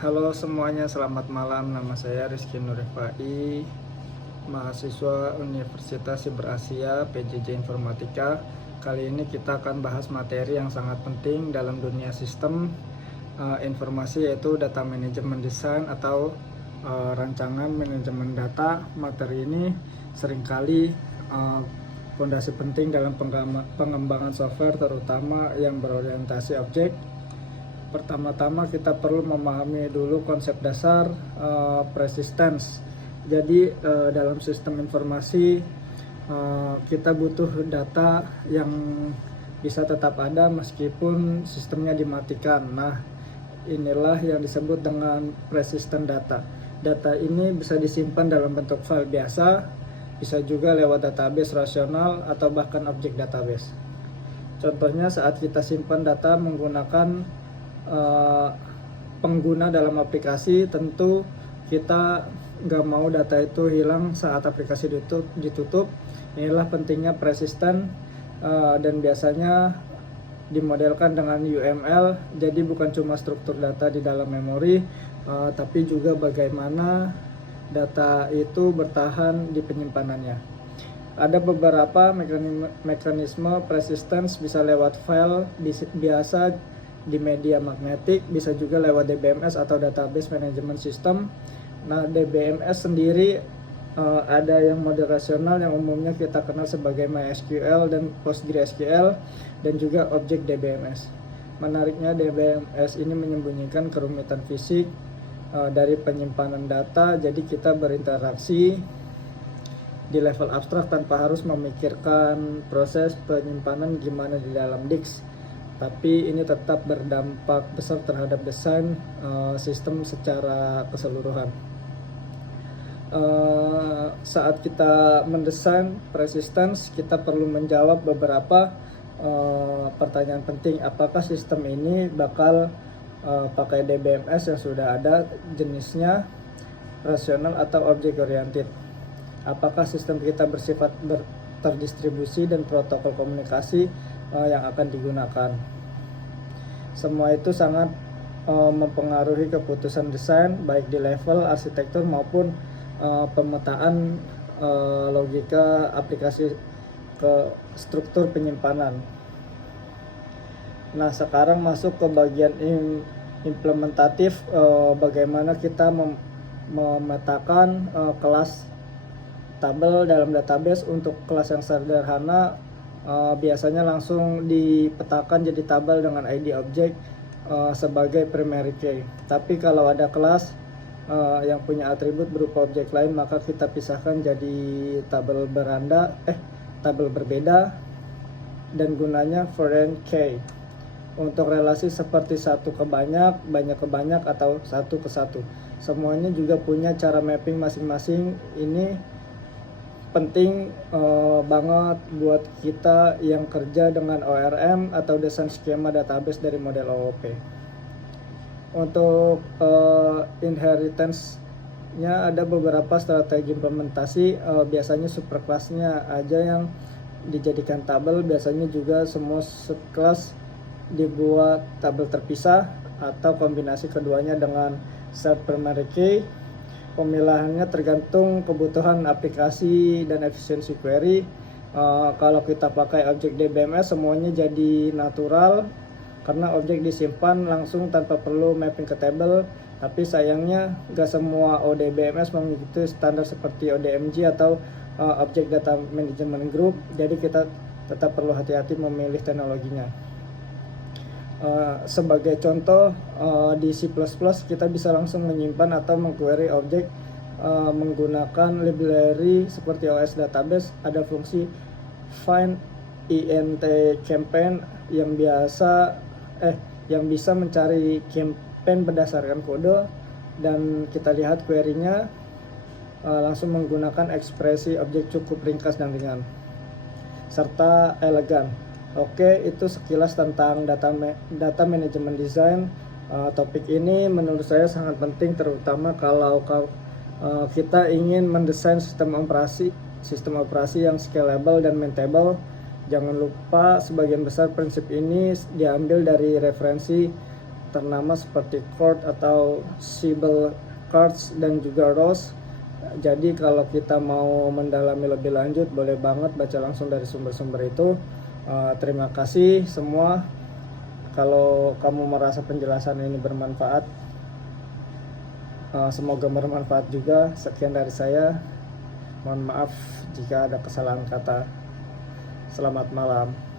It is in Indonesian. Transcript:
Halo semuanya, selamat malam. Nama saya Rizky Nurifai, mahasiswa Universitas Siber Asia, PJJ Informatika. Kali ini kita akan bahas materi yang sangat penting dalam dunia sistem informasi, yaitu data manajemen design atau rancangan manajemen data. Materi ini seringkali fondasi penting dalam pengembangan software, terutama yang berorientasi objek. Pertama-tama kita perlu memahami dulu konsep dasar persistence. Jadi dalam sistem informasi kita butuh data yang bisa tetap ada meskipun sistemnya dimatikan. Nah, inilah yang disebut dengan persistent data. Data ini bisa disimpan dalam bentuk file biasa, bisa juga lewat database rasional atau bahkan objek database. Contohnya saat kita simpan data menggunakan pengguna dalam aplikasi, tentu kita nggak mau data itu hilang saat aplikasi ditutup. Inilah pentingnya persistent dan biasanya dimodelkan dengan UML. Jadi bukan cuma struktur data di dalam memori, tapi juga bagaimana data itu bertahan di penyimpanannya. Ada beberapa mekanisme persistence, bisa lewat file biasa di media magnetik, bisa juga lewat DBMS atau database management system. Nah, DBMS sendiri ada yang model rasional yang umumnya kita kenal sebagai MySQL dan PostgreSQL, dan juga objek DBMS. Menariknya, DBMS ini menyembunyikan kerumitan fisik dari penyimpanan data, jadi kita berinteraksi di level abstrak tanpa harus memikirkan proses penyimpanan gimana di dalam disk. Tapi ini tetap berdampak besar terhadap desain sistem secara keseluruhan. Saat kita mendesain persistence, kita perlu menjawab beberapa pertanyaan penting. Apakah sistem ini bakal pakai DBMS yang sudah ada, jenisnya rasional atau object oriented? Apakah sistem kita bersifat terdistribusi dan protokol komunikasi yang akan digunakan? Semua itu sangat mempengaruhi keputusan desain, baik di level arsitektur maupun pemetaan logika aplikasi ke struktur penyimpanan. Nah, sekarang masuk ke bagian implementatif, bagaimana kita memetakan kelas tabel dalam database. Untuk kelas yang sederhana, biasanya langsung dipetakan jadi tabel dengan ID object sebagai primary key. Tapi kalau ada kelas yang punya atribut berupa objek lain, maka kita pisahkan jadi tabel berbeda, dan gunanya foreign key untuk relasi seperti satu ke banyak, banyak ke banyak, atau satu ke satu. Semuanya juga punya cara mapping masing-masing. Ini penting banget buat kita yang kerja dengan ORM atau desain skema database dari model OOP. Untuk inheritance-nya ada beberapa strategi implementasi. Biasanya superclass-nya aja yang dijadikan tabel, biasanya juga semua subclass dibuat tabel terpisah, atau kombinasi keduanya dengan set primary key. Pemilahannya tergantung kebutuhan aplikasi dan efisiensi query. Kalau kita pakai objek DBMS, semuanya jadi natural karena objek disimpan langsung tanpa perlu mapping ke table. Tapi sayangnya gak semua ODBMS mengikuti standar seperti ODMG atau Object Data Management Group. Jadi kita tetap perlu hati-hati memilih teknologinya. Sebagai contoh, di C++ kita bisa langsung menyimpan atau mengquery objek menggunakan library seperti OS Database. Ada fungsi find int campaign yang bisa mencari campaign berdasarkan kode, dan kita lihat query-nya langsung menggunakan ekspresi objek cukup ringkas dan ringan serta elegan. Oke, itu sekilas tentang data management design. Topik ini menurut saya sangat penting, terutama kalau kita ingin mendesain sistem operasi yang scalable dan maintainable. Jangan lupa sebagian besar prinsip ini diambil dari referensi ternama seperti Court atau Siebel Cards dan juga Rose. Jadi kalau kita mau mendalami lebih lanjut boleh banget baca langsung dari sumber-sumber itu. Terima kasih semua. Kalau kamu merasa penjelasan ini bermanfaat, semoga bermanfaat juga. Sekian dari saya. Mohon maaf jika ada kesalahan kata. Selamat malam.